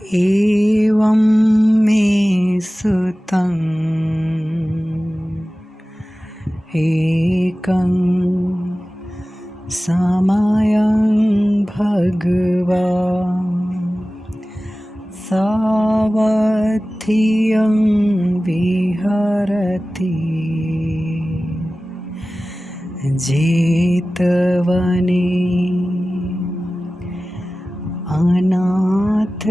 एवं मे सुतं एकं समयं भगवान् सावधियं विहरति जेतवने अनाथपिण्डिकस्य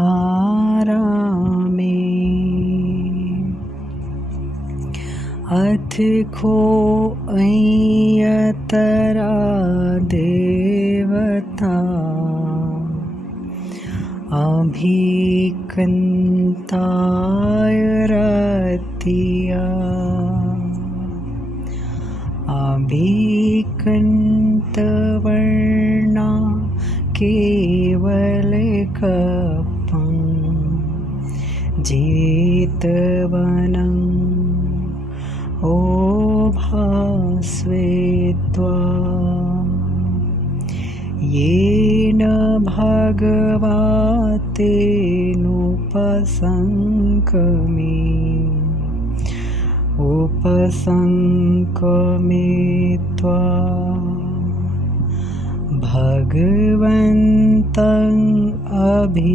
आरामे अथ को अयतरा देवता अभिकन्ताय रतिया अभिकन्तवर्णा केवलकपं जेतवनं ओभास्वेत्वा येन उपसङ्कमित्वा भगवन्तं अभिवादयित्वा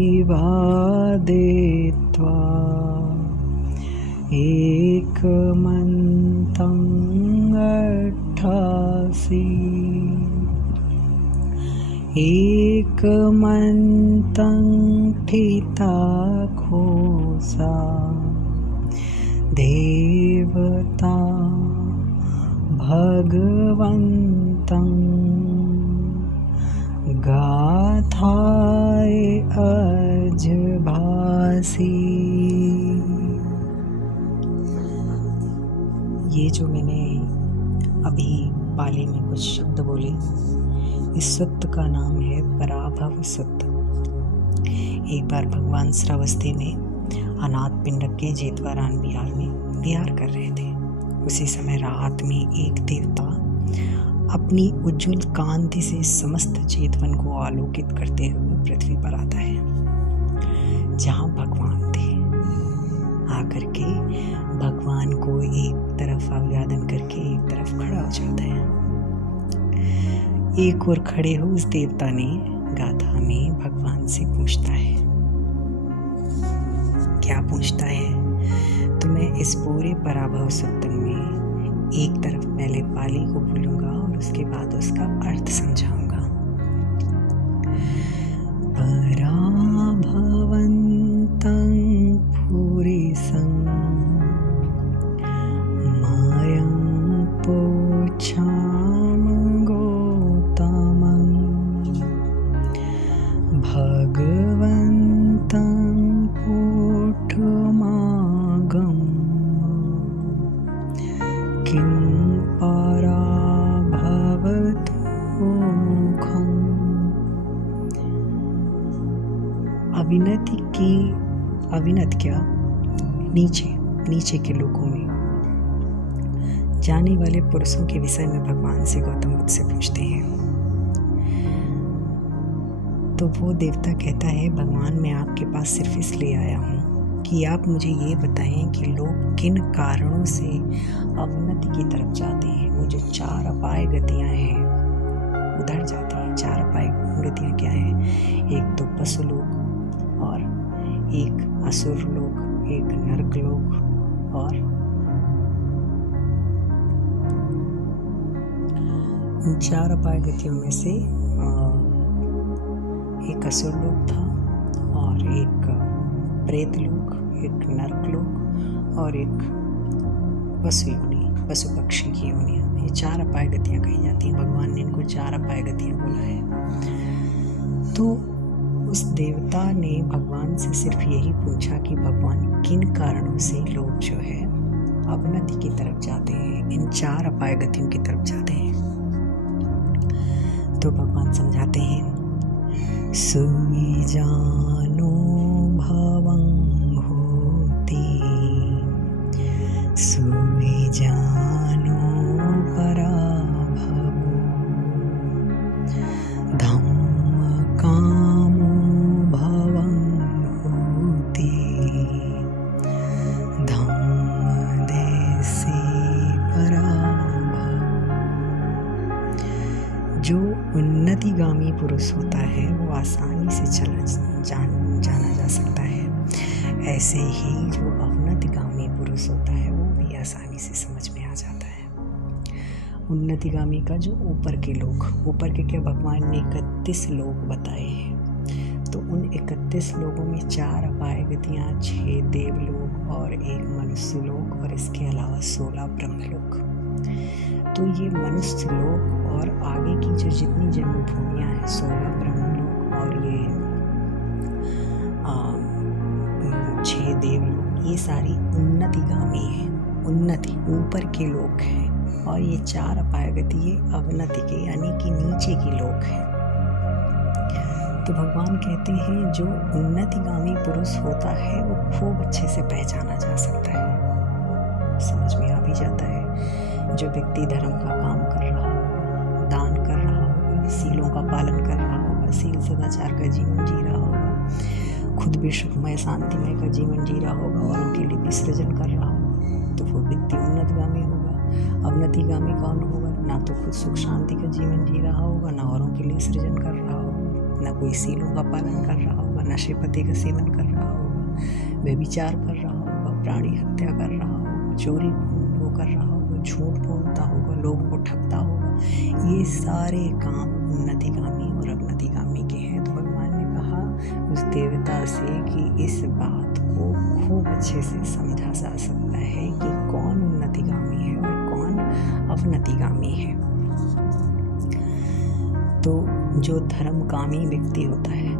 एकमन्तं 88 एकमन्तं ठिता खोसा देवता भगवन्तं गाथाय अजभासी। ये जो मैंने अभी पाली में कुछ शब्द बोले, इस सत्य का नाम है पराभव सत्य। एक बार भगवान श्रावस्ती में अनाथ पिंडक के जेतवरान बिहार में विहार कर रहे थे। उसी समय रात में एक देवता अपनी उज्जवल कांति से समस्त जेतवन को आलोकित करते हुए पृथ्वी पर आता है जहाँ भगवान थे। आकर के भगवान को एक तरफ अभिवादन करके एक तरफ खड़ा हो जाता है। एक और खड़े हो उस देवता ने गाथा में भगवान से पूछता है। क्या पूछता है? तो मैं इस पूरे पराभव सत्संग में एक तरफ पहले पाली को बोलूंगा और उसके बाद उसका अर्थ समझाऊंगा। पराभवन्तं पुरीसं मायं पोछाम गौतमं भगवन्तं पुठमागम किं पराभवतो मुखम्। अविनत क्या नीचे के लोगों में जाने वाले पुरुषों के विषय में भगवान से गौतम बुद्ध से पूछते हैं। तो वो देवता कहता है, भगवान मैं आपके पास सिर्फ इसलिए आया हूँ कि आप मुझे ये बताएं कि लोग किन कारणों से अवनति की तरफ जाते हैं। वो जो 4 अपाय गतियाँ हैं उधर जाती हैं। 4 अपाय गतियाँ क्या हैं? एक तो पशु लोग, और एक असुर लोग, एक नरक लोग, और इन 4 अपाय गतियों में से एक असुर लोक था, और एक प्रेत लोक, एक नरक लोक, और एक पशु पक्षी की योनियाँ। ये 4 अपाय गतियाँ कही जाती हैं। भगवान ने इनको 4 अपाय गतियाँ बोला है। तो उस देवता ने भगवान से सिर्फ यही पूछा कि भगवान किन कारणों से लोग जो है अवनति की तरफ जाते हैं, इन 4 अपाय गतियों की तरफ जाते हैं। तो भगवान समझाते हैं, सुविजानो भवं होति सुविजानो पराभवो जो उन्नतिगामी पुरुष होता है वो आसानी से जाना जा सकता है। ऐसे ही जो अवनतिगामी पुरुष होता है वो भी आसानी से समझ में आ जाता है। उन्नतिगामी का जो ऊपर के क्या भगवान ने 31 लोग बताए हैं। तो उन 31 लोगों में 4 अपाय गतियाँ, 6 देवलोक और 1 मनुष्य लोक और इसके अलावा 16 ब्रह्मलोक। तो ये मनुष्य लोक और आगे की जो जितनी जन्मभूमियाँ हैं, 16 ब्रह्मलोक और ये 6 देवलोक, ये सारी उन्नतिगामी है, उन्नति ऊपर के लोग हैं। और ये 4 अपाय गति ये अवनति के यानी कि नीचे के लोग हैं। तो भगवान कहते हैं जो उन्नतिगामी पुरुष होता है वो खूब अच्छे से पहचाना जा सकता है, समझ में आ भी जाता है। जो व्यक्ति धर्म का काम कर रहा होगा, दान कर रहा होगा, सीलों का पालन कर रहा होगा, सील सदाचार का जीवन जी रहा होगा, खुद भी सुखमय शांतिमय का जीवन जी रहा होगा और उनके लिए भी सृजन कर रहा होगा, तो वो व्यक्ति उन्नतगामी होगा। अवनतिगामी कौन होगा? ना तो खुद सुख शांति का जीवन जी रहा होगा, ना औरों के लिए सृजन कर रहा होगा, ना कोई सीलों का पालन कर रहा होगा, नशे पते का सेवन कर रहा होगा, व्यभिचार कर रहा होगा, प्राणी हत्या कर रहा होगा, चोरी वो कर रहा होगा, झूठ बोलता होगा, लोगों को ठगता होगा। ये सारे काम उन्नतिगामी और अवनतिगामी के हैं। तो भगवान ने कहा उस देवता से कि इस बात को खूब अच्छे से समझा जा सकता है कि कौन उन्नतिगामी है और कौन अवनतिगामी है। तो जो धर्मकामी व्यक्ति होता है,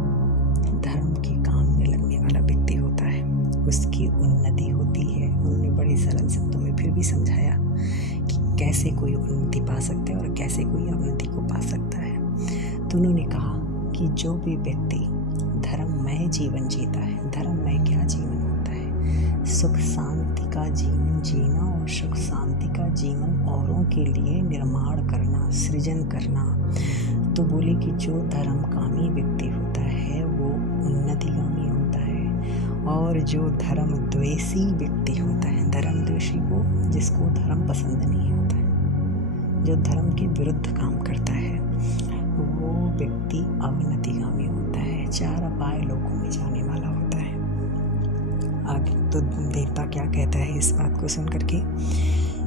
धर्म के काम में लगने वाला व्यक्ति होता है, उसकी उन्नति होती है। उन्होंने बड़े सरल शब्दों में फिर भी समझाया कि कैसे कोई उन्नति पा सकता है और कैसे कोई अवनति को पा सकता है। तो उन्होंने कहा कि जो भी व्यक्ति धर्ममय जीवन जीता है, धर्ममय क्या जीवन होता है? सुख शांति का जीवन जीना और सुख शांति का जीवन औरों के लिए निर्माण करना, सृजन करना। तो बोले कि जो धर्मकामी व्यक्ति होता है वो उन्नतिगामी होता है। और जो धर्म द्वेषी व्यक्ति होता है, धर्म द्वेषी को जिसको धर्म पसंद नहीं होता है, जो धर्म के विरुद्ध काम करता है, वो व्यक्ति अवनतिगामी होता है, 4 अपाय लोकों में जाने वाला होता है। आगे तो देवता क्या कहता है इस बात को सुन करके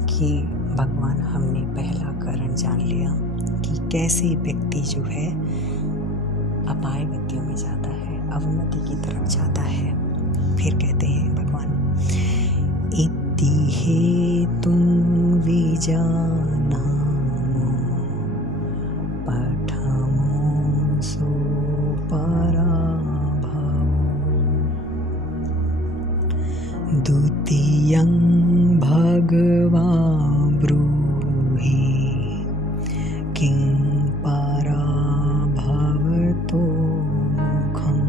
कि भगवान हमने पहला कारण जान लिया कि कैसे व्यक्ति जो है अपाय गतियों में जाता है, अवनति की तरफ जाता है। फिर कहते हैं भगवान, इति हेतुं विजानामो पठमो सोपराभवो द्वितीयं भगवा ब्रूहि किं पराभवतो मुखम्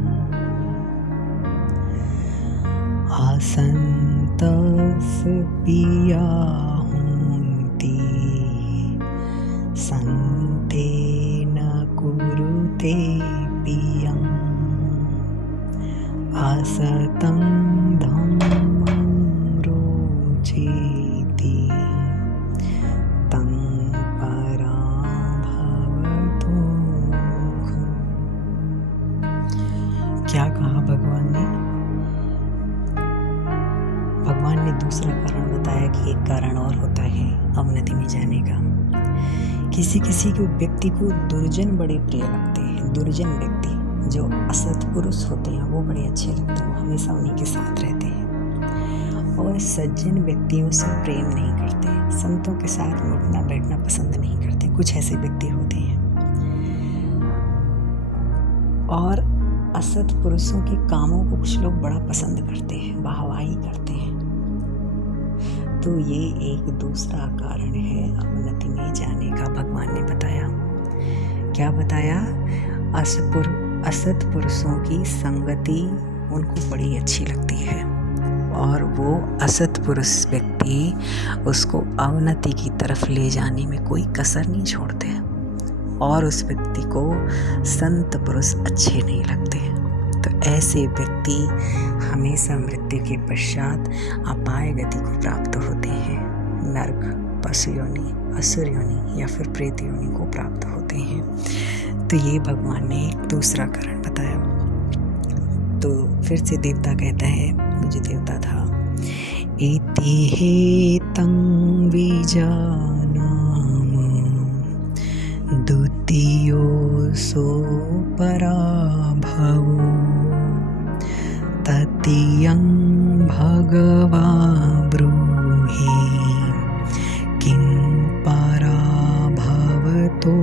आसन्तस् पियाहुन्ति सन्ते न कुरुते पियम् असतं धम्मं रोचेति तं पराभवतो मुखम्। क्या कहा भगवान ने? भगवान ने दूसरा कारण बताया कि एक कारण और होता है अवनति में जाने का। किसी किसी को व्यक्ति को दुर्जन बड़े प्रिय लगते हैं। दुर्जन व्यक्ति जो असत पुरुष होते हैं वो बड़े अच्छे लगते हैं, वो हमेशा उन्हीं के साथ रहते हैं। और सज्जन व्यक्तियों से प्रेम नहीं करते, संतों के साथ उठना बैठना पसंद नहीं करते। कुछ ऐसे व्यक्ति होते हैं। और असत पुरुषों के कामों को कुछ लोग बड़ा पसंद करते हैं, वाहवाही करते हैं। तो ये एक दूसरा कारण है अवनति में जाने का। भगवान ने बताया, क्या बताया? असत पुरुषों की संगति उनको बड़ी अच्छी लगती है और वो असत पुरुष व्यक्ति उसको अवनति की तरफ ले जाने में कोई कसर नहीं छोड़ते और उस व्यक्ति को संत पुरुष अच्छे नहीं लगते। तो ऐसे व्यक्ति हमेशा मृत्यु के पश्चात अपाय गति को प्राप्त होते हैं, नरक पशु योनि, असुर योनि या फिर प्रेत योनि को प्राप्त होते हैं। तो ये भगवान ने एक दूसरा कारण बताया। तो फिर से देवता कहता है, जो देवता था, इति हेतं विजानाम द्वितीयोऽसो पराभवो ततीयं भगवा ब्रूहि किं पराभवतो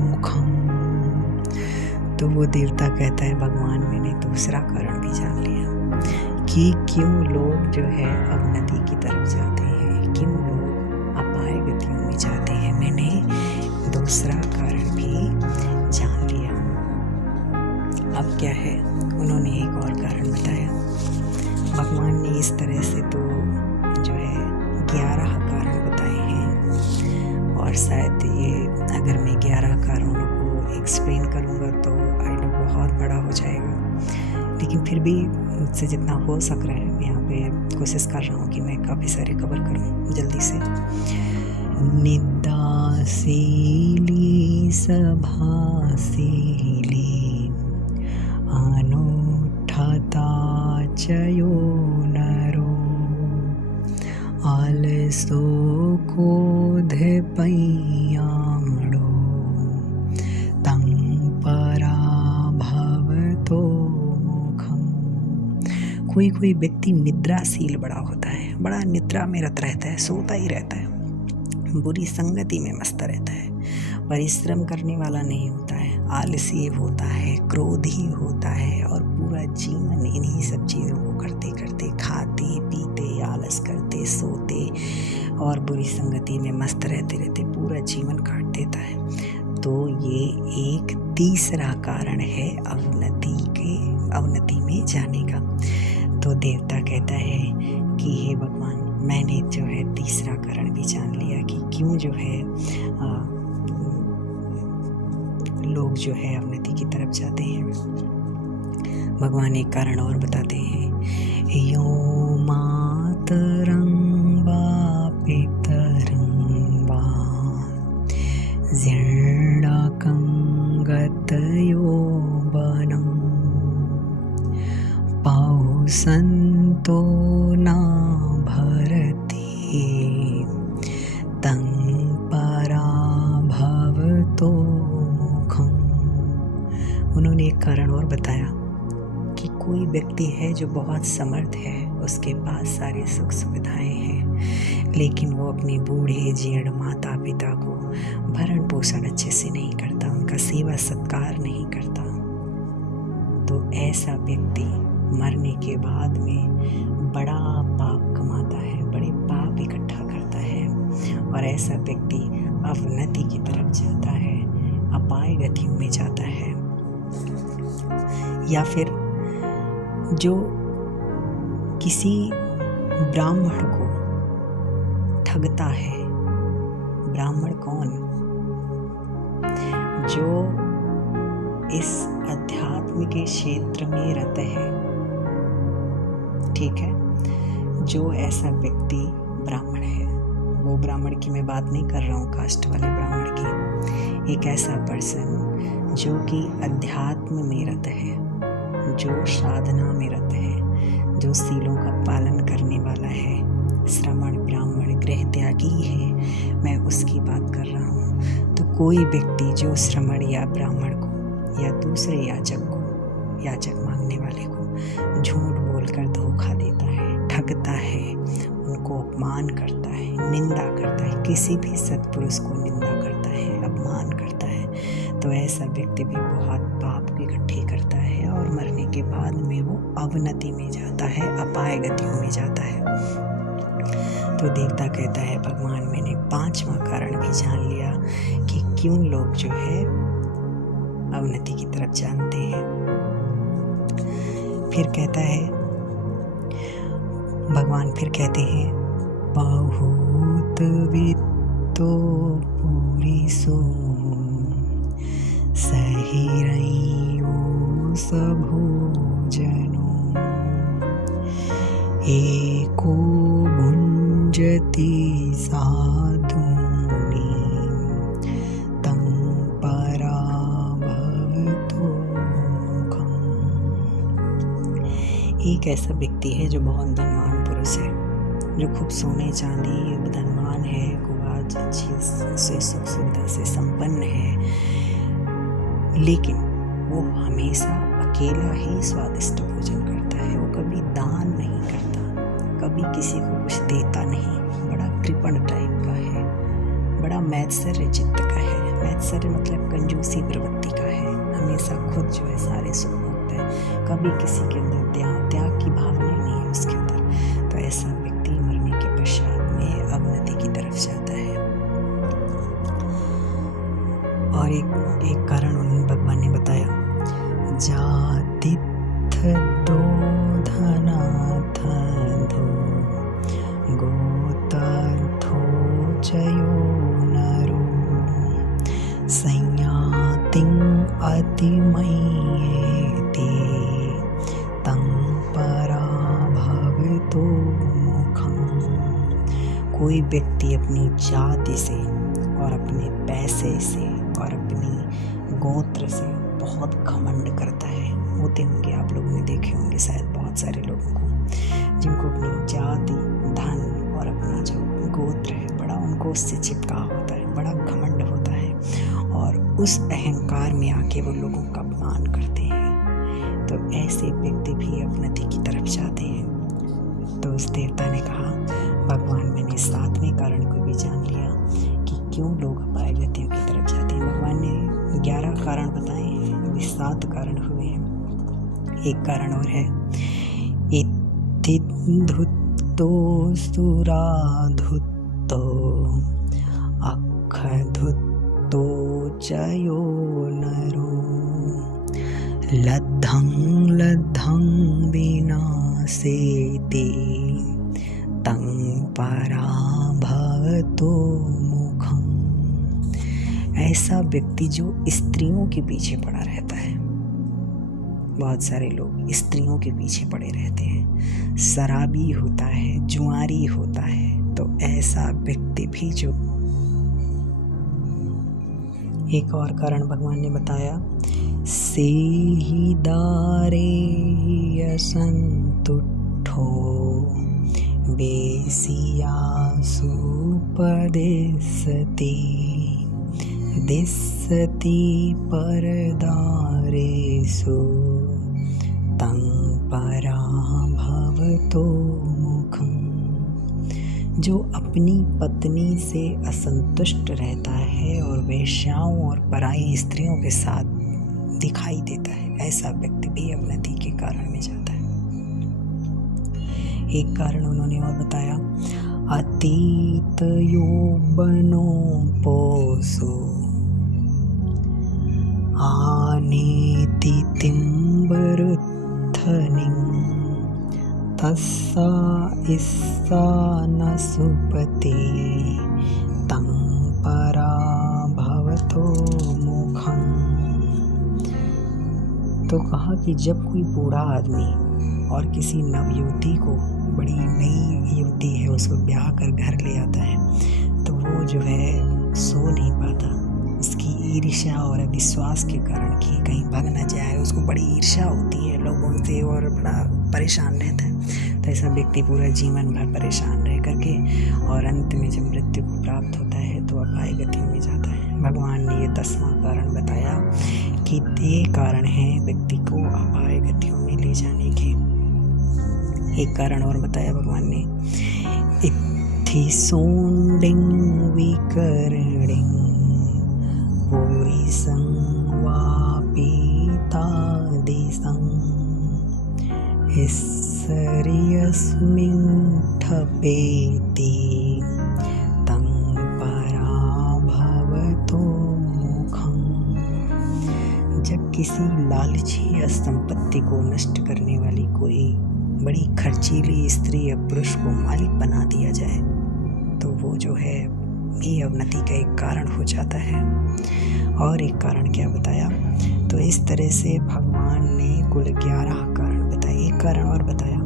मुखम्। तो वो देवता कहता है, भगवान मैंने दूसरा कारण भी जान लिया कि क्यों लोग जो है अवनति की तरफ जाते हैं, क्यों लोग अपाय गतियों में जाते हैं। मैंने दूसरा कारण भी जान लिया। अब क्या है, उन्होंने एक और कारण बताया। भगवान ने इस तरह से तो जो है 11 कारण बताए हैं, और शायद ये अगर मैं 11 कारणों को एक्सप्लेन करूँगा तो आइडिया बहुत बड़ा हो जाएगा, लेकिन फिर भी मुझसे जितना हो सक रहा है मैं यहाँ पे कोशिश कर रहा हूँ कि मैं काफ़ी सारे कवर करूँ जल्दी से। निदासीली सभासीली अनुठता चयो नरो आलसो क्रोधे पैयाणो तं पराभवतो मुखम्। कोई व्यक्ति निद्राशील बड़ा होता है, बड़ा निद्रा में रत रहता है, सोता ही रहता है, बुरी संगति में मस्त रहता है, परिश्रम करने वाला नहीं होता है, आलसी होता है, क्रोधी होता है, और पूरा जीवन इन्हीं सब चीज़ों को करते करते, खाते पीते, आलस करते, सोते और बुरी संगति में मस्त रहते रहते पूरा जीवन काट देता है। तो ये एक तीसरा कारण है अवनति में जाने का। तो देवता कहता है कि हे भगवान, मैंने जो है तीसरा कारण भी जान लिया कि क्यों जो है लोग जो है अवनति की तरफ जाते हैं। भगवान एक कारण और बताते हैं, यो मातरं वा पितरं वा जीर्णकं गतयो वनं पाहुसन्तो न भरति तं पराभवतो मुखम्। उन्होंने एक कारण और बताया कि कोई व्यक्ति है जो बहुत समर्थ है, उसके पास सारी सुख सुविधाएं हैं, लेकिन वो अपने बूढ़े जीर्ण माता पिता को भरण पोषण अच्छे से नहीं करता, उनका सेवा सत्कार नहीं करता। तो ऐसा व्यक्ति मरने के बाद में बड़ा पाप कमाता है, बड़े पाप इकट्ठा करता है, और ऐसा व्यक्ति अवनति की तरफ जाता है, अपाय गतियों में जाता है। या फिर जो किसी ब्राह्मण को ठगता है, ब्राह्मण कौन? जो इस अध्यात्म के क्षेत्र में रत है, ठीक है, जो ऐसा व्यक्ति ब्राह्मण है, वो ब्राह्मण की मैं बात नहीं कर रहा हूँ कास्ट वाले ब्राह्मण की, एक ऐसा पर्सन जो कि अध्यात्म में रत है, जो साधना में रत है, जो सीलों का पालन करने वाला है, श्रमण ब्राह्मण गृह त्यागी है, मैं उसकी बात कर रहा हूँ। तो कोई व्यक्ति जो श्रमण या ब्राह्मण को या दूसरे याचक मांगने वाले को झूठ बोलकर धोखा देता है, ठगता है, उनको अपमान करता है, निंदा करता है, किसी भी सत्पुरुष को निंदा करता है, अपमान करता है, तो ऐसा व्यक्ति भी बहुत पाप इकट्ठे करता है और मरने के बाद में वो अवनति में जाता है, अपाय गतियों में जाता है। तो देवता कहता है, भगवान मैंने 5वां कारण भी जान लिया कि क्यों लोग जो है अवनति की तरफ जानते हैं। फिर कहता है, भगवान फिर कहते हैं, बहुत वित्तो पुरीसो सहिरयो सभोजनो एको भुञ्जति साधु एक ऐसा व्यक्ति है जो बहुत धनवान पुरुष है, जो खूब सोने चांदी धनवान है, खूब आज अच्छी से सुख सुविधा से संपन्न है, लेकिन वो हमेशा अकेला ही स्वादिष्ट भोजन करता है। वो कभी दान नहीं करता, कभी किसी को कुछ देता नहीं, बड़ा कृपण टाइप का है, बड़ा मैत्सर्य चित्त का है। मैत्सर्य मतलब कंजूसी प्रवृत्ति का है, हमेशा खुद जो है सारे सुख भोगता है, कभी किसी के अंदर त्याग की भावना नहीं है उसके अंदर। तो ऐसा व्यक्ति मरने के पश्चात में अवनति की तरफ जाता है। और एक कारण उन्होंने भगवान ने बताया, जातिथ दो धनाथ धो गोतर्थो जयो नरो संयातिं अतिमयेति तं पराभवतो मुखं। कोई व्यक्ति अपनी जाति से और अपने पैसे से और अपनी गोत्र से बहुत घमंड करता है। होते होंगे, आप लोगों ने देखे होंगे शायद बहुत सारे लोगों को, जिनको अपनी जाति, धन और अपना जो गोत्र है बड़ा उनको उससे चिपका होता है, बड़ा घमंड होता है और उस अहंकार में आके वो लोगों का अपमान करते हैं। तो ऐसे व्यक्ति भी अवनति की तरफ जाते हैं। तो उस देवता ने कहा, भगवान मैंने 7वें कारण को भी जान लिया कि क्यों लोग अपाय गतियों की तरफ जाते हैं। भगवान ने 11 कारण बताए हैं, अभी 7 कारण हुए हैं। एक कारण और है, इत्थिधुत्तो सुराधुत्तो अखधुत्तो चयो नरो लद्धं विनाशेति तं पराभवतो मुखं। ऐसा व्यक्ति जो स्त्रियों के पीछे पड़ा रहता है, बहुत सारे लोग स्त्रियों के पीछे पड़े रहते हैं, शराबी होता है, जुआरी होता है, तो ऐसा व्यक्ति भी जो। एक और कारण भगवान ने बताया, सेहि दारे असंतुष्टो बेसियासु पदिशति दिशति परदारेषु तं पराभवतो मुखं। जो अपनी पत्नी से असंतुष्ट रहता है और वेश्याओं और पराई स्त्रियों के साथ दिखाई देता है, ऐसा व्यक्ति भी अवनति के कारण में जाता है। एक कारण उन्होंने और बताया, अतीत यौवनो पोषो आनेति तिम्बरुत्थनिं तस्सा इस्सा न सुपते तं पराभवतो मुखं। तो कहा कि जब कोई बूढ़ा आदमी और किसी नवयुवती को, बड़ी नई युवती है, उसको ब्याह कर घर ले आता है, तो वो जो है सो नहीं पाता, उसकी ईर्ष्या और अविश्वास के कारण कि कहीं भग न जाए, उसको बड़ी ईर्ष्या होती है लोगों से और बड़ा परेशान रहता है। तो ऐसा व्यक्ति पूरा जीवन भर परेशान रह करके और अंत में जब मृत्यु को प्राप्त होता है तो अपाय गति में जाता है। भगवान ने ये 10वां कारण बताया कि ये कारण है व्यक्ति को अपाय गतियों में ले जाने के। एक कारण और बताया भगवान ने, इत्थि सोंडिंग विकरणिं पुरीसं वापीतादिसं ईश्वरीयस्मिन् ठपेति तं पराभवतो मुखं। जब किसी लालची या संपत्ति को नष्ट करने वाली कोई बड़ी खर्चीली स्त्री या पुरुष को मालिक बना दिया जाए तो वो जो है भी अवनति का एक कारण हो जाता है। और एक कारण क्या बताया, तो इस तरह से भगवान ने कुल 11 कारण बताए। एक कारण और बताया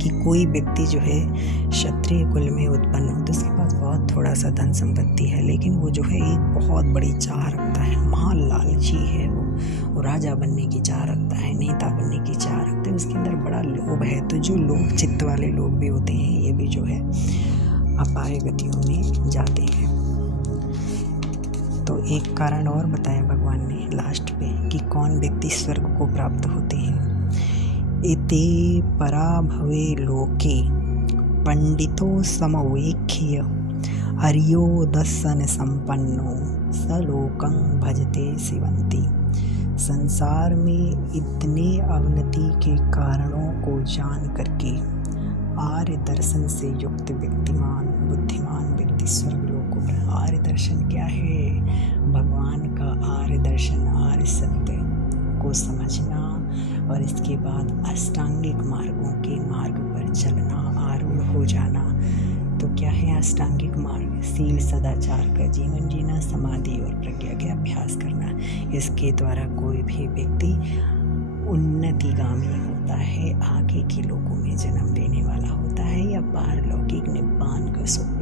कि कोई व्यक्ति जो है क्षत्रिय कुल में उत्पन्न हो तो उसके पास बहुत थोड़ा सा धन संपत्ति है, लेकिन वो जो है एक बहुत बड़ी चाह रखता है, महालालची है वो राजा बनने की चाह रखता है, नेता बनने की चाह रखता है, उसके अंदर बड़ा लोभ है। तो जो लोभ चित्त वाले लोग भी होते हैं ये भी जो है अपाय गतियों में जाते हैं। तो एक कारण और बताया भगवान ने लास्ट पे कि कौन व्यक्ति स्वर्ग को प्राप्त होते हैं। इते पराभवे लोके पंडितो समवेख्य हरियो दर्शन संपन्नो स लोकं भजते शिवंती। संसार में इतने अवनति के कारणों को जान करके आर्य दर्शन से युक्त व्यक्तिमान बुद्धिमान व्यक्ति स्वर्गलोक को। आर्य दर्शन क्या है? भगवान का आर्य दर्शन, आर्य सत्य को समझना और इसके बाद अष्टांगिक मार्गों के मार्ग पर चलना, आरूढ़ हो जाना। तो क्या है अष्टांगिक मार्ग? सील सदाचार का जीवन जीना, समाधि और प्रज्ञा के अभ्यास करना। इसके द्वारा कोई भी व्यक्ति उन्नतिगामी होता है, आगे के लोगों में जन्म लेने वाला होता है या पारलौकिक निब्बान का सुख